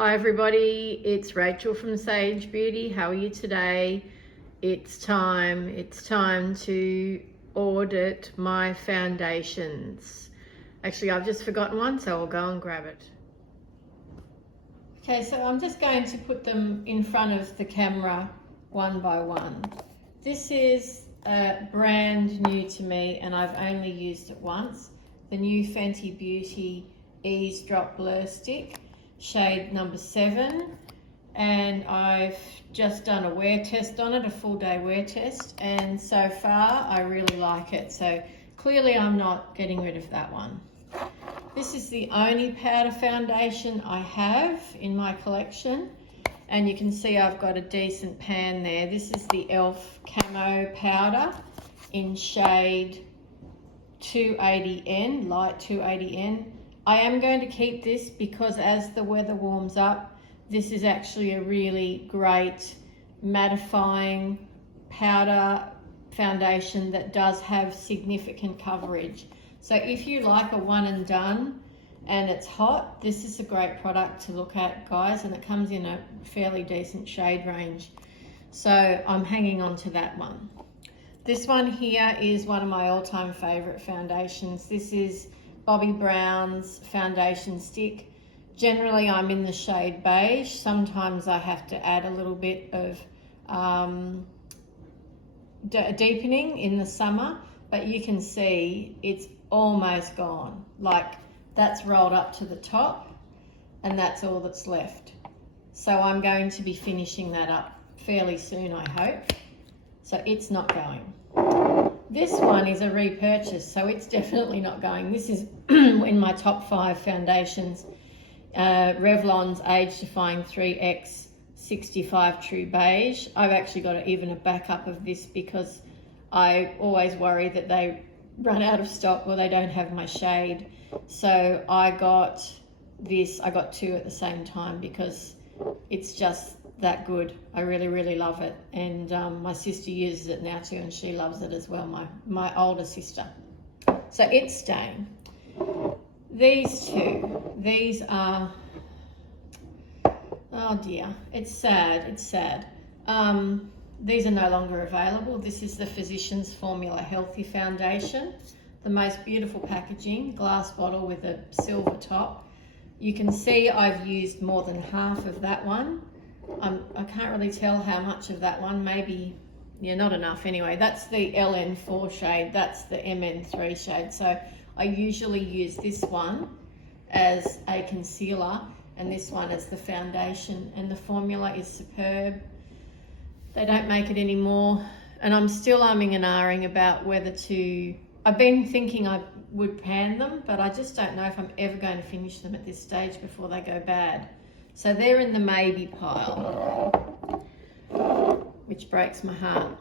Hi everybody, it's Rachel from Sage Beauty. How are you today? It's time to audit my foundations. Actually, I've just forgotten one, so I'll go and grab it. Okay, so I'm just going to put them in front of the camera one by one. This is brand new to me and I've only used it once. The new Fenty Beauty Ease Drop Blur Stick, shade number 7, and I've just done a wear test on it, a full day wear test, and so far I really like it. So clearly I'm not getting rid of that one. This is the only powder foundation I have in my collection, and you can see I've got a decent pan there. This is the e.l.f. Camo powder in shade 280N, light 280N. I am going to keep this because as the weather warms up, this is actually a really great mattifying powder foundation that does have significant coverage. So if you like a one and done and it's hot, this is a great product to look at, guys, and it comes in a fairly decent shade range. So I'm hanging on to that one. This one here is one of my all-time favorite foundations. This is Bobbi Brown's foundation stick. Generally I'm in the shade beige. Sometimes I have to add a little bit of deepening in the summer, but you can see it's almost gone. Like, that's rolled up to the top and that's all that's left. So I'm going to be finishing that up fairly soon, I hope. So it's not going. This one is a repurchase, so it's definitely not going. This is in my top 5 foundations. Revlon's Age Defying 3X 65 True Beige. I've actually got even a backup of this because I always worry that they run out of stock or they don't have my shade. So I got this, I got 2 at the same time because it's just that good. I really love it, and my sister uses it now too and she loves it as well, my older sister. So it's staying. These two, these are, oh dear, it's sad. These are no longer available. This is the Physicians Formula Healthy Foundation. The most beautiful packaging, glass bottle with a silver top. You can see I've used more than half of that one. I can't really tell how much of that one, maybe, yeah, not enough anyway. That's the LN4 shade, that's the MN3 shade. So I usually use this one as a concealer and this one as the foundation, and the formula is superb. They don't make it anymore, and I'm still umming and ahhing about whether to, I've been thinking I would pan them, but I just don't know if I'm ever going to finish them at this stage before they go bad. So they're in the maybe pile, which breaks my heart.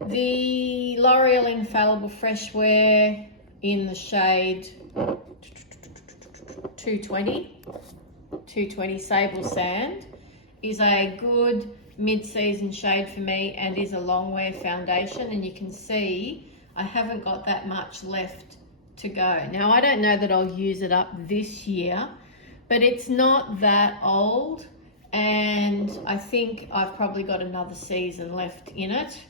The L'Oreal Infallible Fresh Wear in the shade 220 Sable Sand is a good mid-season shade for me and is a long wear foundation, and you can see I haven't got that much left to go. Now I don't know that I'll use it up this year, but it's not that old, and I think I've probably got another season left in it,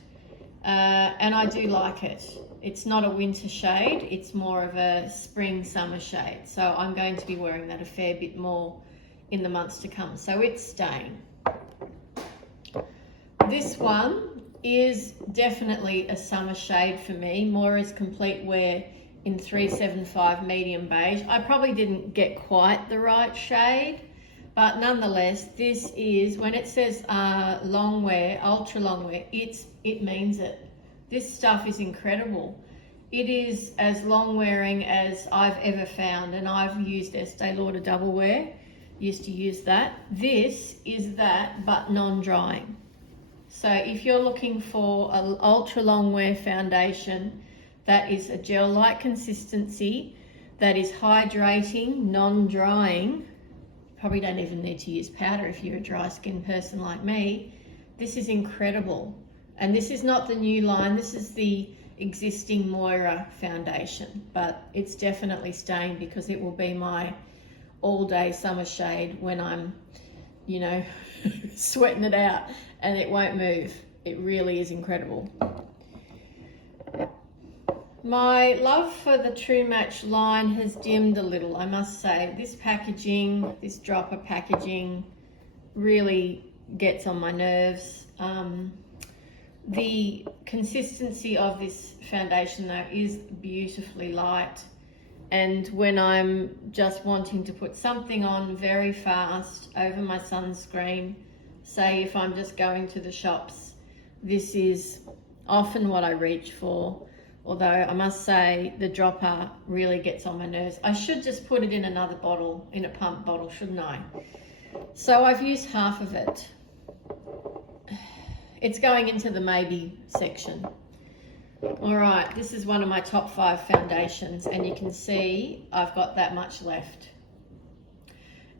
and I do like it. It's not a winter shade, it's more of a spring summer shade, so I'm going to be wearing that a fair bit more in the months to come, so it's staying. This one is definitely a summer shade for me. Moira's Complete Wear in 375 medium beige. I probably didn't get quite the right shade, but nonetheless, this is, when it says long wear, ultra long wear, it means it. This stuff is incredible. It is as long wearing as I've ever found, and I've used Estee Lauder Double Wear, used to use that. This is that, but non-drying. So if you're looking for an ultra long wear foundation that is a gel-like consistency, that is hydrating, non-drying, probably don't even need to use powder if you're a dry skin person like me, this is incredible. And this is not the new line, this is the existing Moira foundation, but it's definitely staying because it will be my all day summer shade when I'm, you know, sweating it out, and it won't move. It really is incredible. My love for the True Match line has dimmed a little, I must say. This packaging, this dropper packaging, really gets on my nerves. The consistency of this foundation though is beautifully light, and when I'm just wanting to put something on very fast over my sunscreen, say if I'm just going to the shops, this is often what I reach for. Although I must say the dropper really gets on my nerves. I should just put it in another bottle, in a pump bottle, shouldn't I? So I've used half of it. It's going into the maybe section. All right, this is one of my top 5 foundations, and you can see I've got that much left.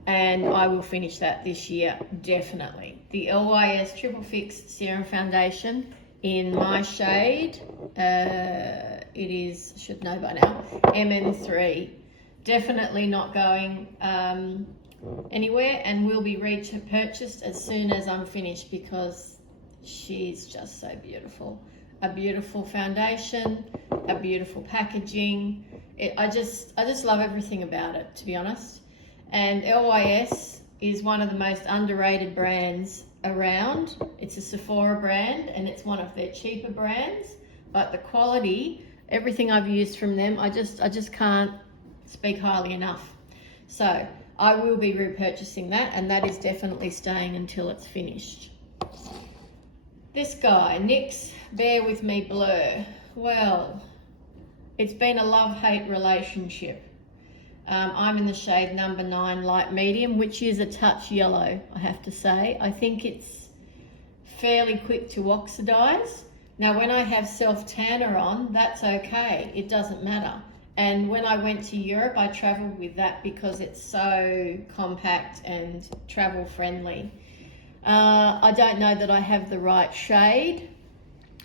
And I will finish that this year, definitely. The LYS Triple Fix Serum Foundation in my shade, it is, should know by now, MN3. Definitely not going anywhere, and will be purchased as soon as I'm finished, because she's just so beautiful. A beautiful foundation, a beautiful packaging. I just love everything about it, to be honest. And LYS is one of the most underrated brands around. It's a Sephora brand, and it's one of their cheaper brands, but the quality, everything I've used from them, I just can't speak highly enough. So I will be repurchasing that, and that is definitely staying until it's finished. This guy, NYX Bear With Me Blur. Well, it's been a love-hate relationship. I'm in the shade number 9 light medium, which is a touch yellow, I have to say. I think it's fairly quick to oxidize. Now, when I have self-tanner on, that's okay. It doesn't matter. And when I went to Europe, I traveled with that because it's so compact and travel friendly. I don't know that I have the right shade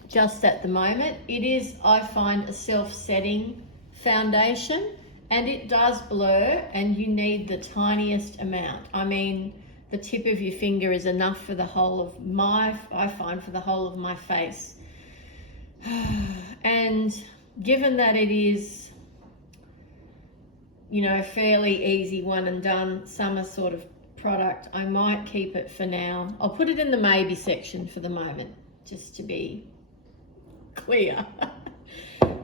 just at the moment. It is, I find, a self-setting foundation, and it does blur, and you need the tiniest amount. I mean, the tip of your finger is enough for the whole of I find for the whole of my face. And given that it is, you know, fairly easy one and done summer sort of product, I might keep it for now. I'll put it in the maybe section for the moment, just to be clear.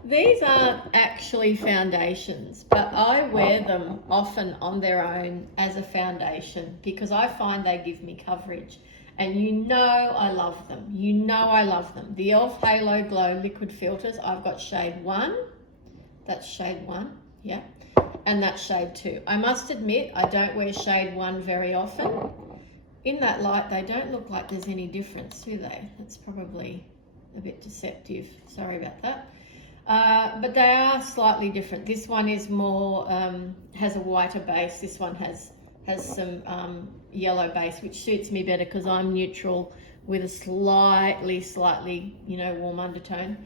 These aren't actually foundations, but I wear them often on their own as a foundation because I find they give me coverage. And you know I love them. You know I love them. The e.l.f. Halo Glow Liquid Filters, I've got shade 1. That's shade 1, yeah. And that's shade 2. I must admit, I don't wear shade 1 very often. In that light, they don't look like there's any difference, do they? That's probably a bit deceptive. Sorry about that. But they are slightly different. This one is more, has a whiter base. This one has some yellow base, which suits me better because I'm neutral with a slightly, you know, warm undertone.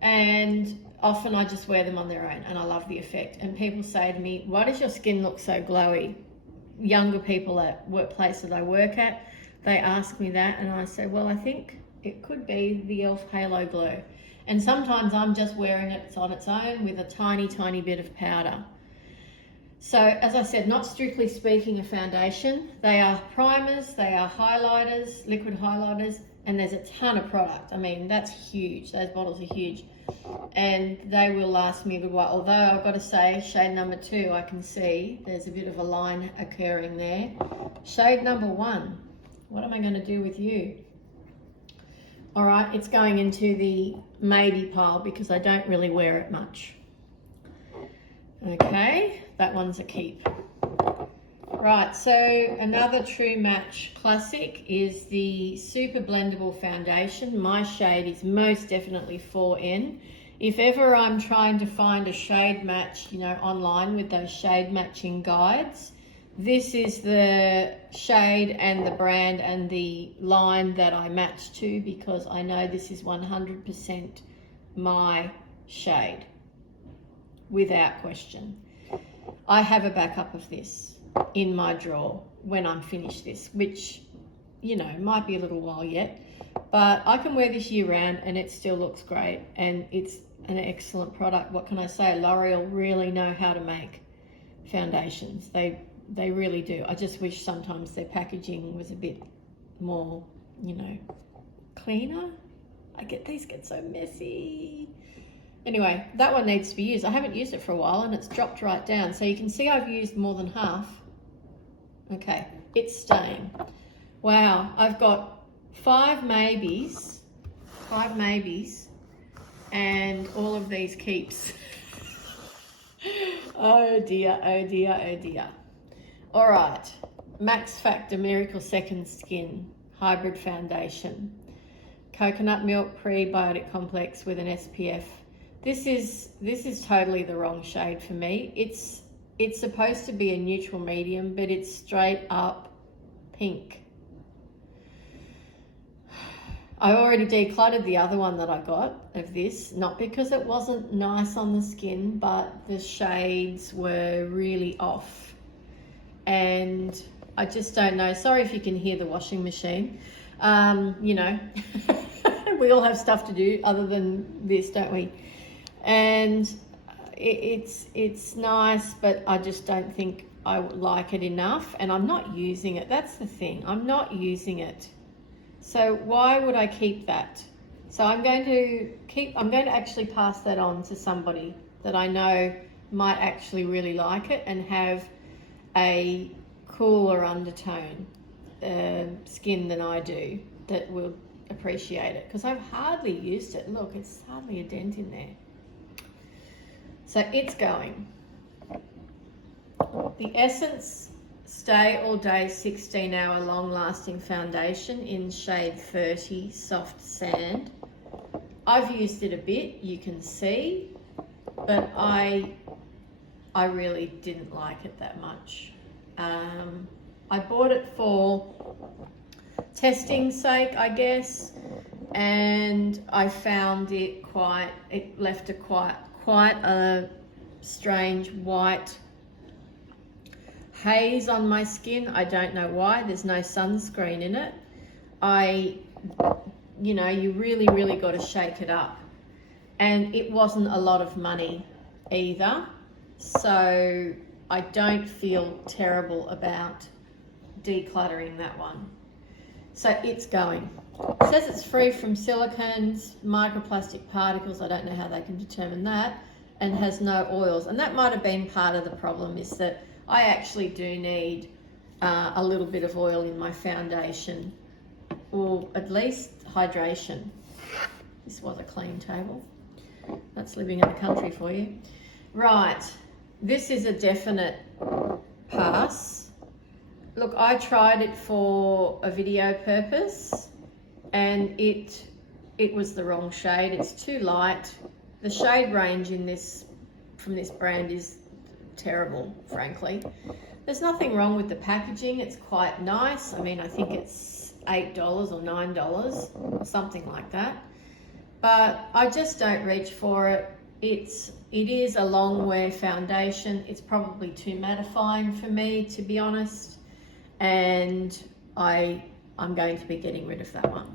And often I just wear them on their own, and I love the effect. And people say to me, why does your skin look so glowy? Younger people at workplaces I work at, they ask me that, and I say, well, I think it could be the e.l.f. Halo Glow. And sometimes I'm just wearing it on its own with a tiny bit of powder. So, as I said, not strictly speaking a foundation. They are primers, they are highlighters, liquid highlighters, and there's a ton of product. I mean, that's huge. Those bottles are huge. And they will last me a good while. Although I've got to say, shade number 2, I can see there's a bit of a line occurring there. Shade number 1, what am I going to do with you? All right, it's going into the maybe pile because I don't really wear it much. Okay, that one's a keep. Right, so another True Match classic is the Super Blendable Foundation. My shade is most definitely 4N. If ever I'm trying to find a shade match, you know, online with those shade matching guides, this is the shade and the brand and the line that I match to, because I know this is 100% my shade, without question. I have a backup of this. in my drawer when I'm finished this, which, you know, might be a little while yet, but I can wear this year round and it still looks great, and it's an excellent product. What can I say? L'Oreal really know how to make foundations. They really do. I just wish sometimes their packaging was a bit more, you know, cleaner. These get so messy. Anyway, that one needs to be used. I haven't used it for a while and it's dropped right down. So you can see I've used more than half. Okay, it's staying. Wow, I've got 5 maybes, and all of these keeps. Oh dear, oh dear, oh dear. All right, Max Factor Miracle Second Skin Hybrid Foundation. Coconut milk prebiotic complex with an SPF. This is totally the wrong shade for me. It's supposed to be a neutral medium, but it's straight up pink. I already decluttered the other one that I got of this, not because it wasn't nice on the skin, but the shades were really off. And I just don't know. Sorry if you can hear the washing machine. You know, we all have stuff to do other than this, don't we? And it's nice, but I just don't think I like it enough, and I'm not using it. That's the thing. I'm not using it. So why would I keep that? So I'm going to actually pass that on to somebody that I know might actually really like it and have a cooler undertone skin than I do, that will appreciate it, because I've hardly used it. Look, it's hardly a dent in there. So it's going. The Essence Stay All Day 16-hour long-lasting foundation in shade 30 soft sand. I've used it a bit, you can see, but I really didn't like it that much. I bought it for testing's sake, I guess, and I found it left a quite a strange white haze on my skin. I don't know why. There's no sunscreen in it. You know, you really got to shake it up, and it wasn't a lot of money either, so I don't feel terrible about decluttering that one. So it's going. It says it's free from silicones, microplastic particles. I don't know how they can determine that, and has no oils. And that might have been part of the problem, is that I actually do need a little bit of oil in my foundation, or at least hydration. This was a clean table. That's living in the country for you. Right, this is a definite pass. Look, I tried it for a video purpose and it was the wrong shade. It's too light. The shade range from this brand is terrible, frankly. There's nothing wrong with the packaging. It's quite nice. I mean, I think it's $8 or $9, something like that. But I just don't reach for it. It is a long wear foundation. It's probably too mattifying for me, to be honest. And I'm going to be getting rid of that one.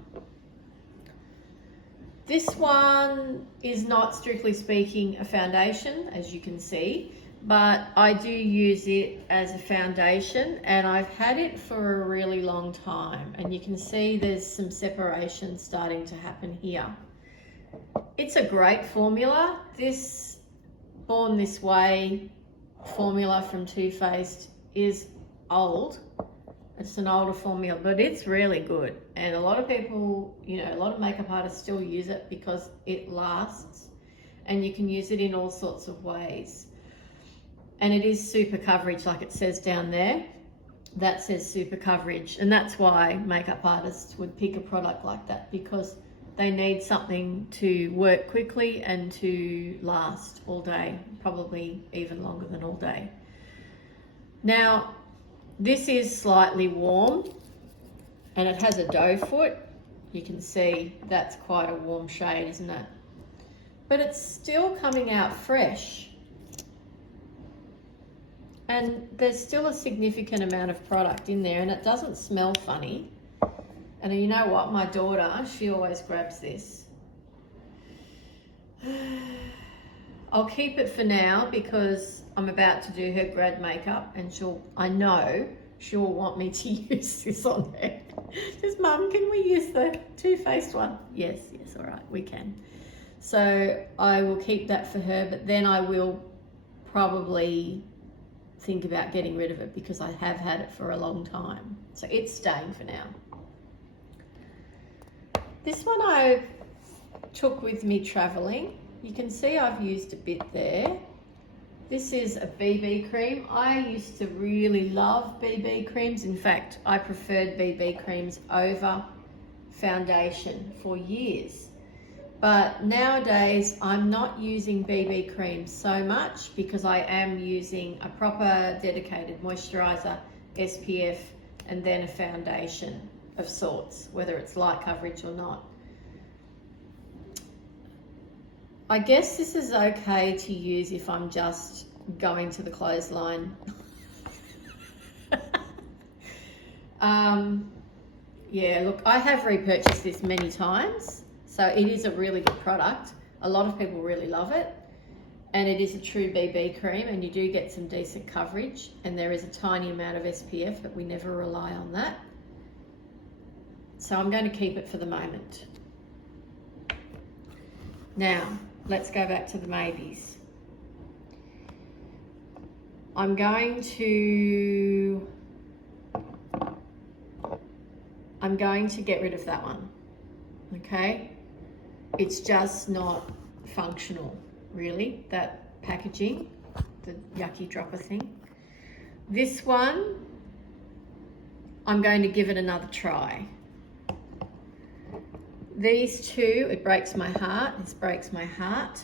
This one is not, strictly speaking, a foundation, as you can see, but I do use it as a foundation, and I've had it for a really long time, and you can see there's some separation starting to happen here. It's a great formula. This Born This Way formula from Too Faced is old. It's an older formula, but it's really good. And a lot of people, you know, a lot of makeup artists still use it because it lasts, and you can use it in all sorts of ways. And it is super coverage, like it says down there. That says super coverage. And that's why makeup artists would pick a product like that, because they need something to work quickly and to last all day, probably even longer than all day. Now, this is slightly warm and it has a doe foot. You can see that's quite a warm shade, isn't it? But it's still coming out fresh. And there's still a significant amount of product in there, and it doesn't smell funny. And you know what? My daughter, she always grabs this. I'll keep it for now because I'm about to do her grad makeup, and I know she'll want me to use this on her. Just, Mum, can we use the Too Faced one? Yes, all right, we can. So I will keep that for her, but then I will probably think about getting rid of it because I have had it for a long time. So it's staying for now. This one I took with me traveling. You can see I've used a bit there. This is a BB cream. I used to really love BB creams. In fact, I preferred BB creams over foundation for years. But nowadays, I'm not using BB creams so much because I am using a proper dedicated moisturizer, SPF, and then a foundation of sorts, whether it's light coverage or not. I guess this is okay to use if I'm just going to the clothesline. Yeah, look, I have repurchased this many times, so it is a really good product. A lot of people really love it, and it is a true BB cream, and you do get some decent coverage, and there is a tiny amount of SPF, but we never rely on that. So I'm going to keep it for the moment. Now, let's go back to the maybes. I'm going to get rid of that one, okay? It's just not functional, really, that packaging, the yucky dropper thing. This one, I'm going to give it another try. These two, it breaks my heart. This breaks my heart.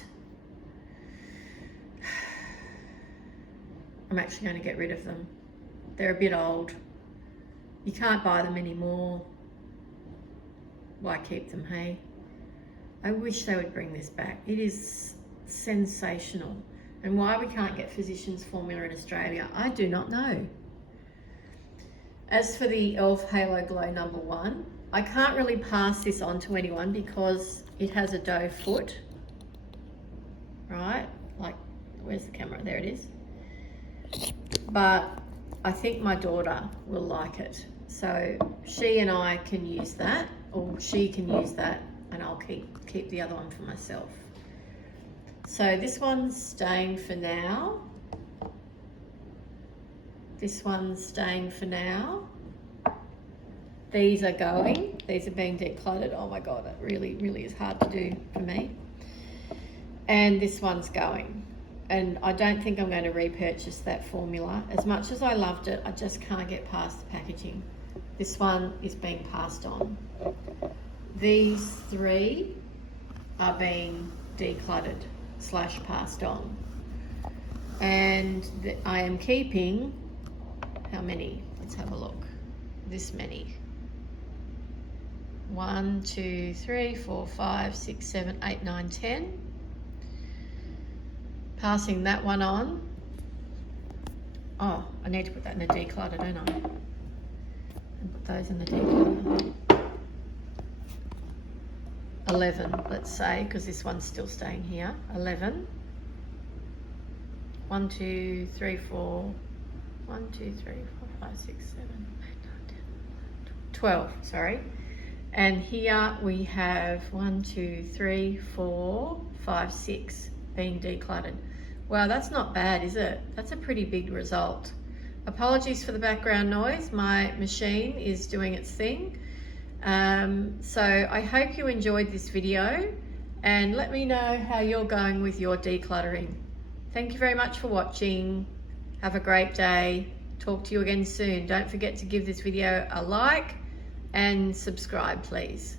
I'm actually going to get rid of them. They're a bit old. You can't buy them anymore. Why keep them, hey? I wish they would bring this back. It is sensational. And why we can't get Physicians Formula in Australia, I do not know. As for the e.l.f. Halo Glow number 1, I can't really pass this on to anyone because it has a doe foot, right? Like, where's the camera? There it is. But I think my daughter will like it. So she and I can use that, or she can use that, and I'll keep the other one for myself. So this one's staying for now. This one's staying for now. These are going. These are being decluttered. Oh my God, that really, really is hard to do for me. And this one's going. And I don't think I'm going to repurchase that formula. As much as I loved it, I just can't get past the packaging. This one is being passed on. These 3 are being decluttered / passed on. And I am keeping, how many? Let's have a look. This many. 1, 2, 3, 4, 5, 6, 7, 8, 9, 10. Passing that one on. Oh, I need to put that in the declutter, don't I? And put those in the declutter. 11, let's say, because this one's still staying here. 11. 1, 2, 3, 4. 1, 2, 3, 4, 5, 6, 7, 8, 9, 10, 12, sorry. And here we have 1, 2, 3, 4, 5, 6 being decluttered. Wow, that's not bad, is it? That's a pretty big result. Apologies for the background noise. My machine is doing its thing. So I hope you enjoyed this video, and let me know how you're going with your decluttering. Thank you very much for watching. Have a great day. Talk to you again soon. Don't forget to give this video a like and subscribe, please.